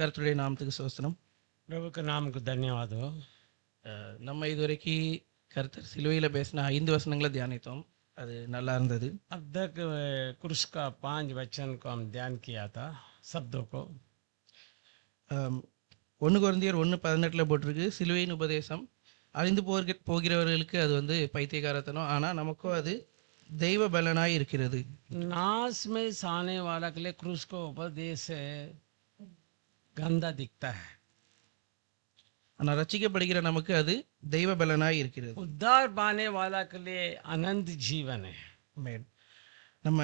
கர்த்தருடைய நாமத்துக்கு ஸ்தோத்திரம். प्रभु के नाम को धन्यवाद हो। நம்ம இதுவரைக்கும் கர்த்தர் சிலுவையில் பேசின 5 வசனங்களை தியானித்தோம். அது நல்லா இருந்தது. अब तक क्रूस का 5 वचन को हम ध्यान किया था, शब्दों को। 1 கொரிந்தியர் 1:18 போட்டிருக்கு, சிலுவையின் உபதேசம் அழிந்து போகிறவர்களுக்கு அது வந்து பைத்தியகாரத்தனம், ஆனால் நமக்கும் அது தெய்வ பலனாய் இருக்கிறது. नाश में आने वाला के लिए क्रूस को उपदेश गंदा दिखता है, ஆனால் ரட்சிக்கப்படுகிற நமக்கு அது தெய்வ பலனாய் இருக்கிறது. उद्धार पाने वाला के लिए आनंद जीवन है। ஆமென். நம்ம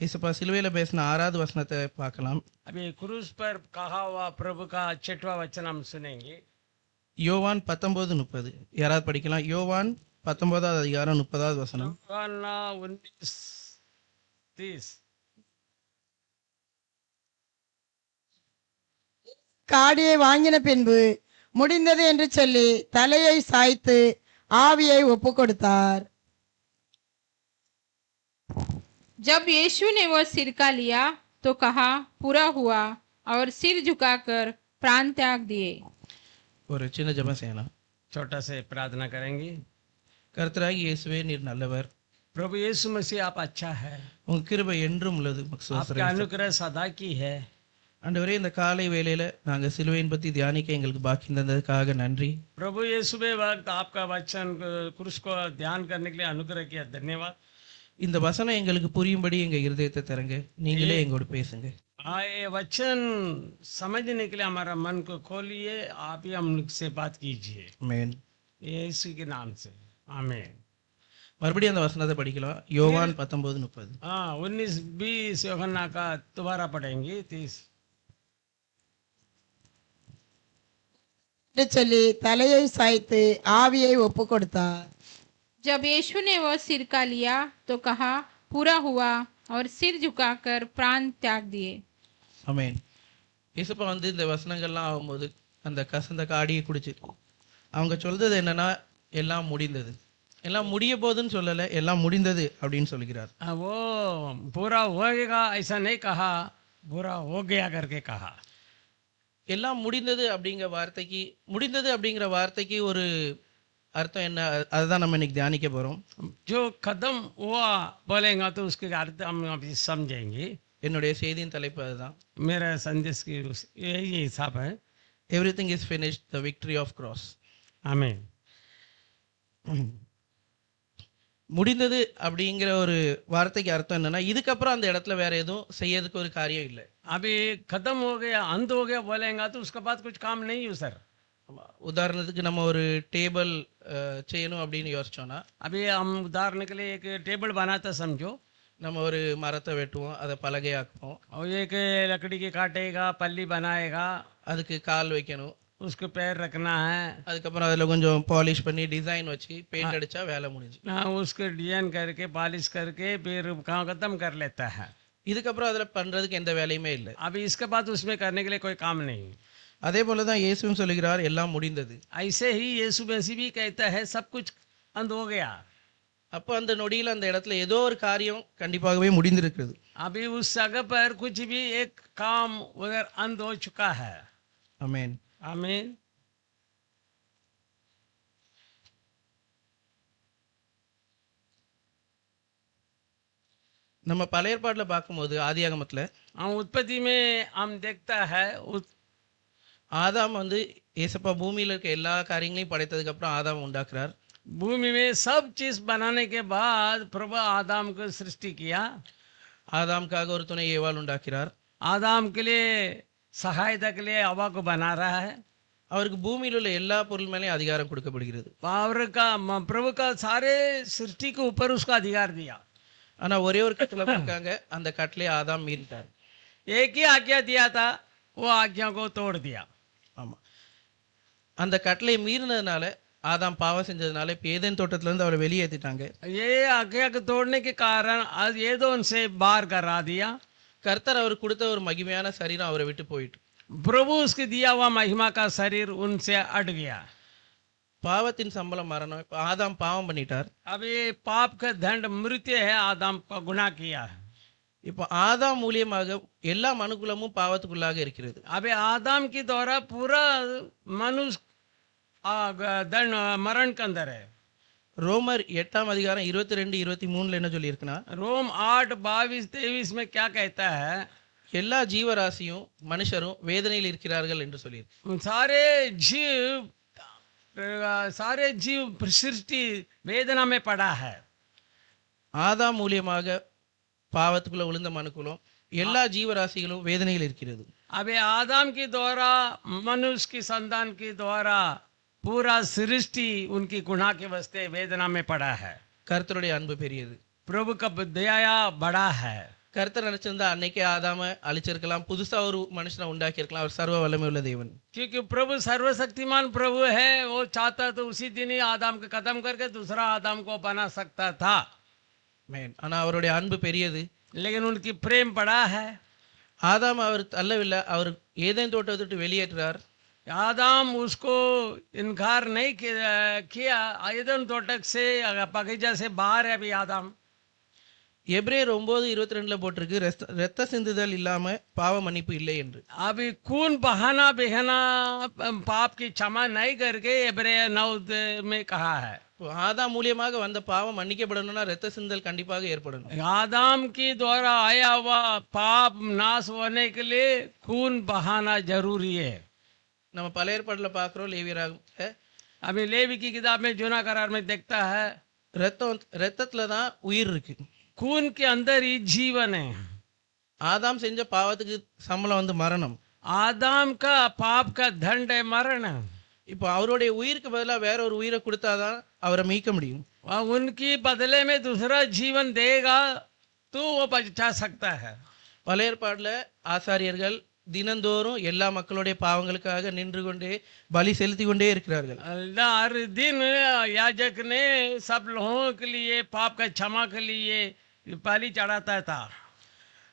இயேசுப்பா சிலுவையில் பேசின 6வது வசனத்தை பார்க்கலாம். अभी क्रूस पर कहा हुआ प्रभु का 6वां वचन हम सुनेंगे। யோவான் 19:30. யாராவது படிக்கலாம்? யோவான் 19வது அதிகாரம் 30வது வசனம். 19:30 காடியை வாங்கின பின்பு முடிந்தது என்று சொல்லி தலையை சாய்த்து ஆவியை ஒப்பு கொடுத்தார். जब यीशु ने वह सिरका लिया तो कहा पूरा हुआ और सिर झुकाकर प्राण त्याग दिए। ஒரு சின்ன ஜெபம் செய்யலாம். छोटा से प्रार्थना करेंगे। கர்த்தராகி இயேசுவே, நீர் நல்லவர். प्रभु यीशु मसीह आप अच्छा है, உங்க கிருபை என்றும் உள்ளது. आपका अनुग्रह सदा की है। ஆண்டவரே, இந்த காலை வேளையில நாங்க சிலுவையின் பத்தி தியானிக்க எங்களுக்கு பாக்கி தந்ததுக்காக நன்றி. प्रभु यीशु में वक्त आपका वचन क्रूस को ध्यान करने के लिए अनुग्रह किया, धन्यवाद। இந்த வசனம் எங்களுக்கு புரியும்படி எங்க இருதயத்தை தரங்க. நீங்களே எங்களோட பேசுங்க. ये वचन समझने के लिए हमारा मन को खोलिए, आप ही हम लोग से बात कीजिए, ஆமென். यीशु के नाम से, आमीन। மறுபடியும் அந்த வசனத்தை படிக்கலாம். யோவான் 19:30. हाँ, 19-20 यूहन्ना का दोबारा पढ़ेंगे। 30 என்று சொல்லி தலையை சாய்த்து ஆவியை ஒப்பு கொடுத்தார். जब यीशु ने वह सिरका लिया तो कहा पूरा हुआ और सिर झुकाकर प्राण त्याग दिए। ஆமென். இயேசுப்பா வந்து இந்த வசனங்கள்லாம் ஆகும்போது அந்த கசந்த காடியை குடிச்சு அவங்க சொல்றது என்னன்னா, எல்லாம் முடிந்தது, எல்லாம் முடிய போகுதுன்னு சொல்லலை, எல்லாம் முடிந்தது அப்படின்னு சொல்கிறார். वो पूरा होएगा ऐसा नहीं कहा, पूरा हो गया करके कहा। எல்லாம் முடிந்தது அப்படிங்கிற வார்த்தைக்கு ஒரு அர்த்தம் என்ன, அதுதான் நம்ம இன்னைக்கு தியானிக்க போறோம். जो खत्म हुआ बोलेगा तो उसके अर्थ हम अभी समझेंगे। என்னுடைய செய்தியின் தலைப்பு அதுதான். मेरा संदेश की यही हिसाब है। Everything is finished, the victory of cross. आमीन। முடிந்தது அப்படிங்கிற ஒரு வார்த்தைக்கு அர்த்தம் என்னன்னா, இதுக்கப்புறம் அந்த இடத்துல வேற எதுவும் செய்யறதுக்கு ஒரு காரியம் இல்லை. अभी खत्म हो गया, अंत हो गया बोलेगा तो उसके बाद कुछ काम नहीं हो सर। உதாரணத்துக்கு நம்ம ஒரு டேபிள் செய்யணும் அப்படின்னு யோசிச்சோம்னா, अभी हम उदाहरण के लिए एक टेबल बनाता समझो, நம்ம ஒரு மரத்தை வெட்டுவோம், அதை பலகையாக்குவோம், और एक लकड़ी की काटेगा, पल्ली बनाएगा, அதுக்கு கால் வைக்கணும், उसको पैर रखना है, அதுக்கப்புறம் அதில் கொஞ்சம் பாலிஷ் பண்ணி டிசைன் வச்சு பெயிண்ட் அடிச்சா வேலை முடிஞ்சு. उसको डिजाइन करके पॉलिश करके फिर काम खत्म कर लेता है। இதுக்கப்புறம் அதில் பண்ணுறதுக்கு எந்த வேலையுமே இல்லை. अभी इसके बाद उसमें करने के लिए कोई काम नहीं। அதே போல தான் இயேசுவும் சொல்லுகிறார், எல்லாம் முடிந்தது. ऐसे ही यीशु मसीह भी कहता है सब कुछ अंत हो गया। அப்போ அந்த நொடியில் அந்த இடத்துல ஏதோ ஒரு காரியம் கண்டிப்பாகவே முடிந்திருக்கிறது. अभी उस जगह पर कुछ भी एक काम उधर अंत हो चुका है। ஆமென். आमीन। நம்ம பழைய ஏற்பாட்டில் பார்க்கும்போது ஆதியாகமத்தில் हम उत्पत्ति में हम देखता है ஆதாம் வந்து ஏசப்பா பூமியில் இருக்க எல்லா காரியங்களையும் படைத்ததுக்கு அப்புறம் ஆதாம் உண்டாக்குறார். भूमि में सब चीज बनाने के बाद प्रभु आदम को सृष्टि किया। ஆதாமுக்காக ஒரு துணை ஏவாள் உண்டாக்கிறார். आदम के लिए सहायता के लिए हवा को बना रहा है। அவருக்கு பூமியில் உள்ள எல்லா பொருள் மேலேயும் அதிகாரம் கொடுக்கப்படுகிறது. पावर का प्रभु का सारे सृष्टि के ऊपर उसका अधिकार दिया। ஆனால் ஒரே ஒரு கட்டளை இருக்காங்க, அந்த கட்டளையை ஆதாம் மீறிட்டார். एक ही आज्ञा दिया था, वो आज्ञा को तोड़ दिया। ஆமாம், அந்த கட்டளையை மீறினதுனால, ஆதாம் பாவம் செஞ்சதுனால இப்போ ஏதேன் தோட்டத்திலேருந்து அவரை வெளியேற்றிட்டாங்க. ये आज्ञा को तोड़ने के कारण आज ஏதோன் से बाहर करा दिया। கர்த்தர் அவருக்கு கொடுத்த ஒரு மகிமையான சரீரம் அவரை விட்டு போயிட்டு, प्रभु उसके दिया हुआ महिमा का शरीर उनसे अट गया। பாவத்தின் சம்பளம் மரணம். இப்போ ஆதாம் பாவம் பண்ணிட்டார். अब ये पाप का दंड मृत्यु है, आदम का गुनाह किया है। இப்போ ஆதாம் மூலியமாக எல்லா மனுக்குலமும் பாவத்துக்குள்ளாக இருக்கிறது. अबे आदम के द्वारा पूरा मनुष्य दंड मरण के अंदर है। ரோமர் 8ஆம் அதிகாரம் 22 23ல என்ன சொல்லியிருக்குன்னா, रोम 8:22-23 में क्या कहता है? எல்லா ஜீவராசியும் மனுஷரும் வேதனையில் இருக்கிறார்கள் என்று சொல்லியிருக்கு. सारे जीव सृष्टि वेदना में पड़ा है। ஆதாம் மூலியமாக பாவத்துக்குள்ள விழுந்த மனுக்குலம் எல்லா ஜீவராசிகளும் வேதனையில் இருக்கிறது. अबे आदम के द्वारा मनुष्य की संतान के द्वारा पूरा सृष्टि उनकी गुनाह के वास्ते वेदना में पड़ा है। கர்த்தருடைய அன்பு பெரியது. प्रभु का दया बड़ा है। கர்த்தர் நினைச்சிருந்தா அன்னைக்கே ஆதாம அழிச்சிருக்கலாம், புதுசா ஒரு மனுஷனை உண்டாக்கி இருக்கலாம். அவர் சர்வ வல்லமை உள்ள தேவன். क्योंकि प्रभु सर्वशक्तिमान प्रभु है, वो चाहता तो उसी दिन ही आदम को खत्म करके दूसरा आदम को बना सकता था। ஆனா அவருடைய அன்பு பெரியது. लेकिन उनकी प्रेम बड़ा है। ஆதாம் அவர் தள்ளவில்லை, அவர் ஏதேன் தோட்டத்தை விட்டு வெளியேற்றார். आदम उसको इनकार नहीं किया। एदन तोटक से बगीचा से बाहर है अभी आदम। எபிரேயர் 9:22ல போட்டிருக்கு, ரத்த சிந்துதல் இல்லாம பாவ மன்னிப்பு இல்லை என்று. अभी खून बहाना बहना पाप की क्षमा नहीं करके इब्राहिम 9 में कहा है। ஆதாம் மூலியமாக வந்த பாவம் மன்னிக்கப்படணும்னா ரத்த சிந்தல் கண்டிப்பாக ஏற்படணும். आदम के द्वारा आया हुआ पाप नाश होने के लिए खून बहाना जरूरी है। நம்ம பழைய ஏற்பாடுல பார்க்கிறோம், லேவியராக अभी लेवी की किताब में जूना करार में देखता है ரத்தத்துல தான் உயிர் இருக்கு. खून के अंदर ही जीवन है। ஆதாம் செஞ்ச பாவத்துக்கு சம்பளம் வந்து மரணம். आदम का पाप का दंड है मरण। இப்போ அவருடைய உயிருக்கு பதிலா வேற ஒரு உயிரை கொடுத்தாதான் அவரை மீட்க முடியும். उनकी बदले में दूसरा जीवन देगा तो वो बचा सकता है। பழைய ஏற்பாடுல ஆசாரியர்கள் தினந்தோறும் எல்லா மக்களுடைய பாவங்களுக்காக நின்று கொண்டே பலி செலுத்தி கொண்டே இருக்கிறார்கள். हर दिन याजक ने सब लोगों के लिए पाप का क्षमा के लिए बलि चढ़ाता था।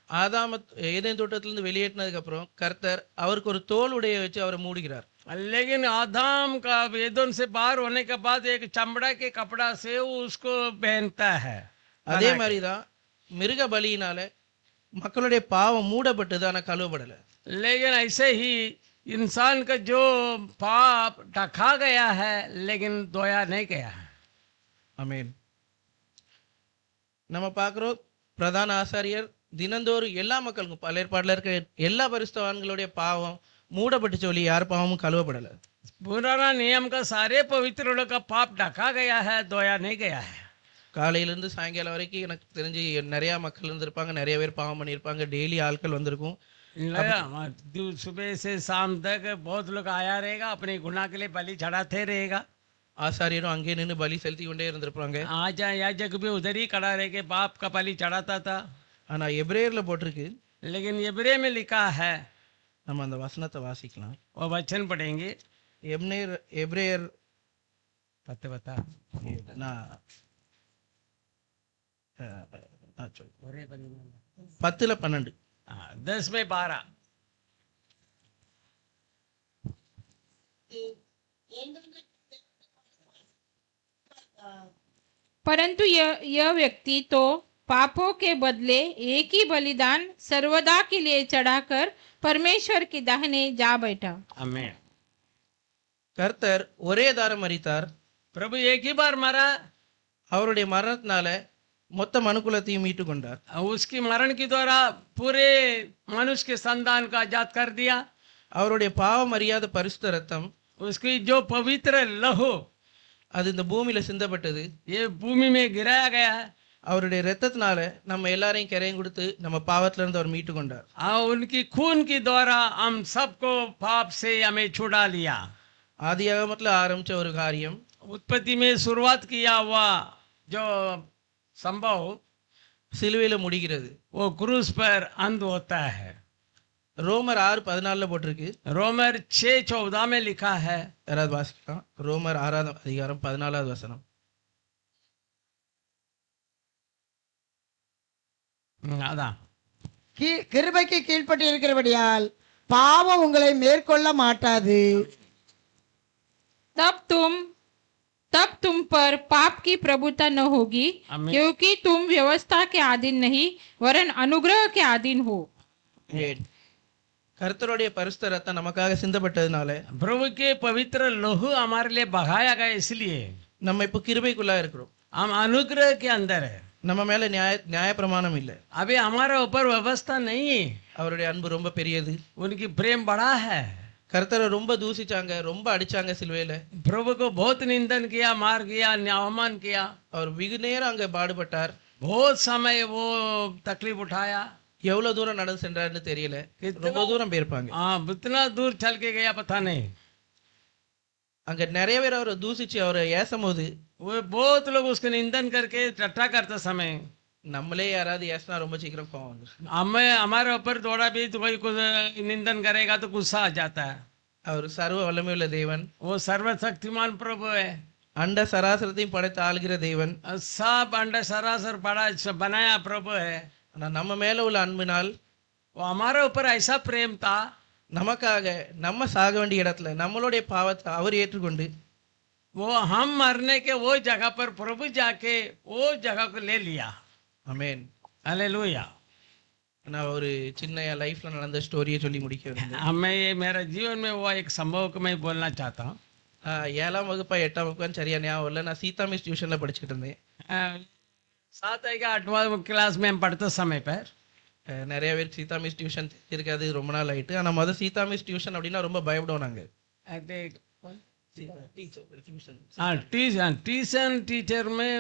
ஆதாம ஏதேன் தோட்டத்திலிருந்து வெளியேற்றினதுக்கு அப்புறம் கர்த்தர் அவருக்கு ஒரு தோல் உடைய வச்சு அவரை மூடுகிறார். लेकिन आदम का वेदन से बाहर होने के बाद एक चमड़ा के कपड़ा से उसको पहनता है। அதே மாதிரிதான் மிருக பலியினால மக்களுடைய பாவம் மூடப்பட்டது, ஆனா கழுவப்படல. लेकिन ऐसे ही इंसान का जो पाप ढका गया है लेकिन धोया नहीं गया है। ஆமென். நம்ம பார்க்கிறோம், பிரதான ஆசாரியர் தினந்தோறும் எல்லா மக்களுக்கும் பழைய ஏற்பாடுல இருக்க எல்லா பரிசுத்தவான்களுடைய பாவம் மூடப்பட்டு சொல்லி யார் பாவமும் கழுவப்படல. पुराना नियम का सारे पवित्र लोग का पाप ढका गया है, धोया नहीं गया है। காலையிலேருந்து சாயங்காலம் வரைக்கும் எனக்கு தெரிஞ்சு நிறைய மக்கள் இருந்திருப்பாங்க, நிறைய பேர் பாவம் பண்ணியிருப்பாங்க, டெய்லி ஆட்கள் வந்திருக்கும். सुबह से शाम तक बहुत लोग आया रहेगा, अपने गुनाह के लिए बलि चढ़ाते रहेगा। ஆசாரியரும் அங்கே நின்று பலி செலுத்தி கொண்டே இருந்திருப்பாங்க. आज याजक भी उधर ही खड़ा रह के बाप का बलि चढ़ाता था। ஆனா எபிரேயர்ல போட்டிருக்கு, लेकिन इब्राहिम में लिखा है, நம்ம அந்த வசனத்தை வாசிக்கலாம். वो वचन पढ़ेंगे। எபிரேயர் बता நான் 10:12 10 में 12। परंतु यह व्यक्ति तो पापों के बदले एक ही बलिदान सर्वदा के लिए चढ़ाकर परमेश्वर के दाहिने जा बैठा। आमीन। கர்த்தர் ஒரே தாரம் மரித்தார். प्रभु एक ही बार मरा। அவருடைய மரணத்தினால மொத்த மனுக்குலத்தையும் மீட்டு கொண்டார். उसकी मरण के द्वारा पूरे मनुष्य के संतान को आजाद कर दिया। அவருடைய பாவம் அறியாத பரிசுத்த ரத்தம், उसकी जो पवित्र लहू அது இந்த பூமியில சிந்தப்பட்டது. ये भूमि में गिराया गया है। அவருடைய ரத்தத்தினால நம்ம எல்லாரையும் கரையும் கொடுத்து நம்ம பாவத்துல இருந்து அவர் மீட்டு கொண்டார். उनकी खून के द्वारा हम सबको पाप से हमें छुड़ा लिया। ஆதியாகமத்துல ஆரம்பிச்ச ஒரு காரியம் उत्पत्ति में शुरुआत किया हुआ जो संभव சிலுவையில முடிகிறது. वो क्रूस पर अंत होता है। ரோமர் 6:14 போட்டிருக்கு. रोमर 6:14 में लिखा है। யாராவது வாசிக்கலாம்? ரோமர் 6ஆம் அதிகாரம் 14வது வசனம். அதான் கிருபைக்கு கீழ்ப்பட்டு இருக்கிறபடியால் பாவம் உங்களை மேற்கொள்ள மாட்டாது. तब तुम पर पाप की प्रभुता न होगी, आमीन। क्योंकि तुम व्यवस्था के अधीन नहीं वरन अनुग्रह के अधीन हो। ஏன்? கர்த்தருடைய பரிசுத்த ரத்தம் நமக்காக சிந்தப்பட்டதுனால प्रभु के पवित्र लहू हमारे लिए बहाया गया, इसलिए நம்ம இப்போ கிருபைக்குள்ளா இருக்கிறோம். हम अनुग्रह के अंदर है। நம்ம மேல நியாய பிரமாணம் இல்லை. अभी हमारे ऊपर व्यवस्था नहीं है। அவருடைய அன்பு ரொம்ப பெரியது. उनकी प्रेम बड़ा है। கர்த்தரை ரொம்ப தூசிச்சாங்க, ரொம்ப அடிச்சாங்க சிலுவையில. प्रभु को बहुत निंदन किया, मार किया, अवमान किया। அவர் வெகு நேரம் அங்க பாடுபட்டார். बहुत समय वो तकलीफ उठाया। எவ்வளவு தூரம் நடந்து சென்றாருன்னு தெரியல. ரொம்ப தூரம் போயிருப்பாங்க. हाँ, इतना दूर चल के गया पता नहीं। அங்க நிறைய பேர் அவரை தூசிச்சு அவரை ஏசும்போது वो बहुत लोग उसको निंदन करके टट्टा करते समय நம்மளே யாராவது ஏசினா ரொம்ப சீக்கிரம் கோவம் வந்துடும். हमें हमारे ऊपर थोड़ा भी तो कोई कुछ निंदन करेगा तो गुस्सा आ जाता है। அவர் சர்வ வல்லமையுள்ள தேவன், वो सर्वशक्तिमान प्रभु है। அண்ட சராசரத்தையும் படைத்து ஆளுகிற தேவன். सब अंडा सरासर बड़ा बनाया प्रभु है। ஆனா நம்ம மேல உள்ள அன்பினால் वो हमारे ऊपर ऐसा प्रेम था, நமக்காக நம்ம சாக வேண்டிய இடத்துல நம்மளுடைய பாவத்தை அவர் ஏற்றுக்கொண்டு वो हम मरने के वो जगह पर प्रभु जाके वो जगह को ले लिया। ஆமென். हालेलुया। நான் ஒரு சின்ன என் லைஃப்ல நடந்த ஸ்டோரியை சொல்லி முடிக்க விரும்புகிறேன். हमें ये मेरे जीवन में वो एक संभव को मैं बोलना चाहता हूँ। 7ஆம் வகுப்பா 8ஆம் வகுப்பான்னு சரியா ஞாபகம் இல்லை. நான் சீதா மிஸ் டியூஷன்ல படிச்சுட்டு இருந்தேன். 7 या 8वां क्लास में हम पढ़ते समय पर நிறைய பேர் சீதா மிஸ் டியூஷன் இருக்காது, ரொம்ப நாள் ஆயிட்டு. ஆனா மொதல் சீதா மிஸ் டியூஷன் அப்படின்னா ரொம்ப பயப்படுவாங்க. ट्यूशन टीचर में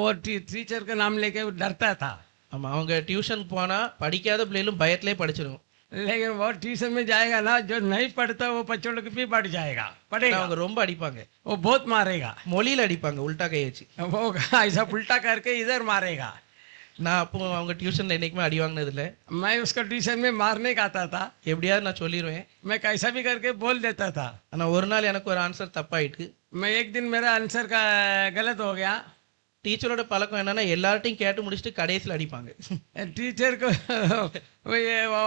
और टीचर का नाम लेके वो डरता था। ஆமா, அவங்க டியூஷன் போனா படிக்காத பிள்ளைகளும் பயத்திலே படிச்சிடும். लेकिन वो ट्यूशन में जाएगा ना, जो नहीं पढ़ता वो बच्चों लोग भी बढ़ जाएगा, पढ़ेगा। அவங்க ரொம்ப அடிப்பாங்க, वो बहुत मारेगा। மொழியில அடிப்பாங்க, உல்டா கை வச்சு. वो ऐसा उल्टा करके इधर मारेगा। நான் அப்போ அவங்க டியூஷன்ல என்னைக்குமே அடி வாங்கினது இல்லை. मैं उसको ट्यूशन में मारने का आता था। எப்படியாவது நான் சொல்லிடுவேன். मैं कैसा भी करके बोल देता था। ஆனா ஒரு நாள் எனக்கு ஒரு ஆன்சர் தப்பாயிட்டு. मैं एक दिन मेरा आंसर का गलत हो गया। டீச்சரோட பழக்கம் என்னன்னா எல்லார்ட்டையும் கேட்டு முடிச்சுட்டு கடைசியில் அடிப்பாங்க. टीचर को वो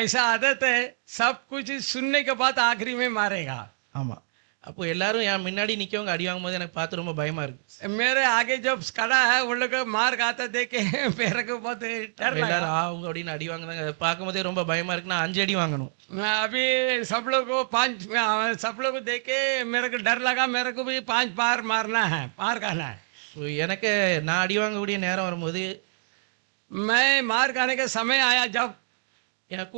ऐसा आदत है, सब कुछ सुनने के बाद आखिरी में मारेगा। ஆமா, அப்போ எல்லாரும் என் முன்னாடி நிக்கவங்க அடி வாங்கும் போது எனக்கு பார்த்து ரொம்ப பயமா இருக்கு. मेरे आगे जब खड़ा है उन लोग मार खाता देख के मेरे को बहुत डर लगा। எல்லாரும் அவங்க அப்படின்னு அடி வாங்குறாங்க, அதை பார்க்கும் போதே ரொம்ப பயமா இருக்கு. நான் 5 அடி வாங்கணும். अभी सब लोग को 5 सब लोग को देख के मेरे को डर लगा, मेरे को भी 5 बार मारना है, मार खाना है। எனக்கு நான் அடி வாங்கக்கூடிய நேரம் வரும்போது मैं मार खाने का समय आया जब என்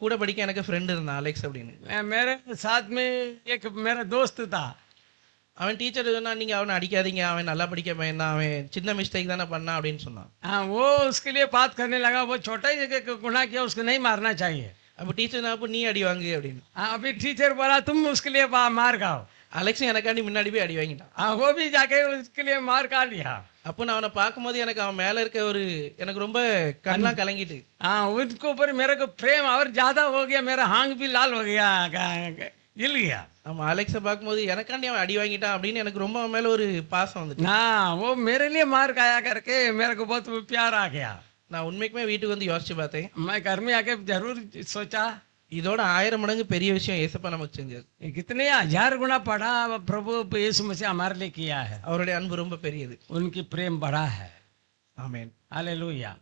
கூட படிக்க எனக்கு ஃப்ரெண்ட் இருந்தான், அலெக்ஸ் அப்படின்னு. मेरे साथ में एक मेरा दोस्त था। அவன் டீச்சர் சொன்னா நீங்க அவனை அடிக்காதீங்க, அவன் நல்லா படிக்க பையன் தான், அவன் சின்ன மிஸ்டேக் தானே பண்ணான் அப்படின்னு சொன்னான். हाँ, वो उसके लिए बात करने लगा, वो छोटा ही गुनाह किया, उसको नहीं मारना चाहिए। அப்போ டீச்சர் அப்போ நீ அடி வாங்கு அப்படின்னு. हाँ, अभी टीचर बोला तुम उसके लिए मार खाओ। அலெக்ஸும் எனக்காண்டி முன்னாடி போய் அடி வாங்கிட்டான். हाँ, वो भी जाके उसके लिए मार खा लिया। அப்போ நான் அவனை பார்க்கும்போது எனக்கு அவன் மேல இருக்க எனக்கு ரொம்ப கண்ணெல்லாம் கலங்கிட்டு. हाँ, उसके ऊपर मेरे को प्रेम और ज्यादा हो गया, मेरा हांग भी लाल हो गया, हिल गया। ஆமா, அலெக்ஸை பார்க்கும்போது எனக்காண்டி அவன் அடி வாங்கிட்டான் அப்படின்னு எனக்கு ரொம்ப அவன் மேல ஒரு பாசம் வந்துட்டு. हाँ, वो मेरे लिए मार खाया करके मेरे को बहुत प्यार आ गया। நான் உண்மைக்குமே வீட்டுக்கு வந்து யோசிச்சு பார்த்தேன். मैं घर में आके जरूर सोचा இதோட 1000 மடங்கு பெரிய விஷயம் ஏசப்பா நமக்கு செஞ்சது. कितने 1000 गुना पढ़ा प्रभु यीशु मसीह हमारे लिए किया है। அவருடைய அன்பு ரொம்ப பெரியது. उनकी प्रेम बड़ा है। ஆமென். हालेलुया।